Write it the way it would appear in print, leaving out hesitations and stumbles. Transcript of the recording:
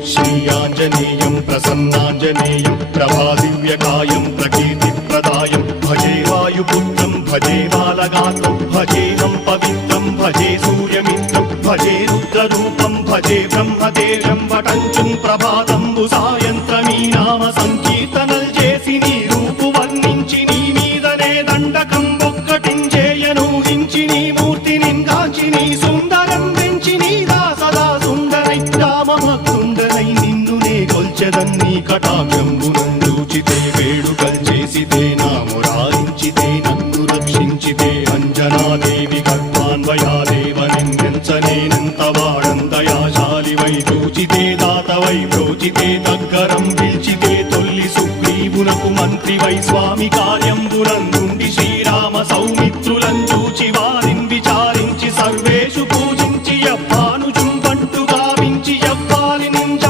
श्रीयाञ्जनेयं प्रसन्नाञ्जनेयं प्रभादिव्यकायं प्रकीर्तिप्रदायं भजे वायुपुत्रं भजे बालगात्रं भजेहं पवित्रं भजे सूर्यमित्रं भजे रुद्ररूपं भजे ब्रह्मदेवं वटञ्चुं प्रभाతంబు సాయంత్రమీ నామ సంకీర్తనల్ చేసి నీ రూపు వర్ణించి నీ మీదనే దండకం ఒక్కటించేయను హించి నీ మూర్తిని గాంచి నీ సుందరం పెంచి నీ దాసదా సుందరై రామభక్తుండనై నిన్నునే కొల్చెదన్ని కటాక్షంబునందూచితే వేడుకల్ చేసితే నా మురారించితే నన్ను రక్షించితే అంజనాదేవి గర్భాన్వయాదేవనెంచనేనంత వాడందయాశాలివై చూచితే దాతవై ప్రోచితే దగ్గరం పిలిచితే తొల్లి సుగ్రీవునకు మంత్రివై స్వామి కార్యంబునందుండి శ్రీరామ సౌమ్య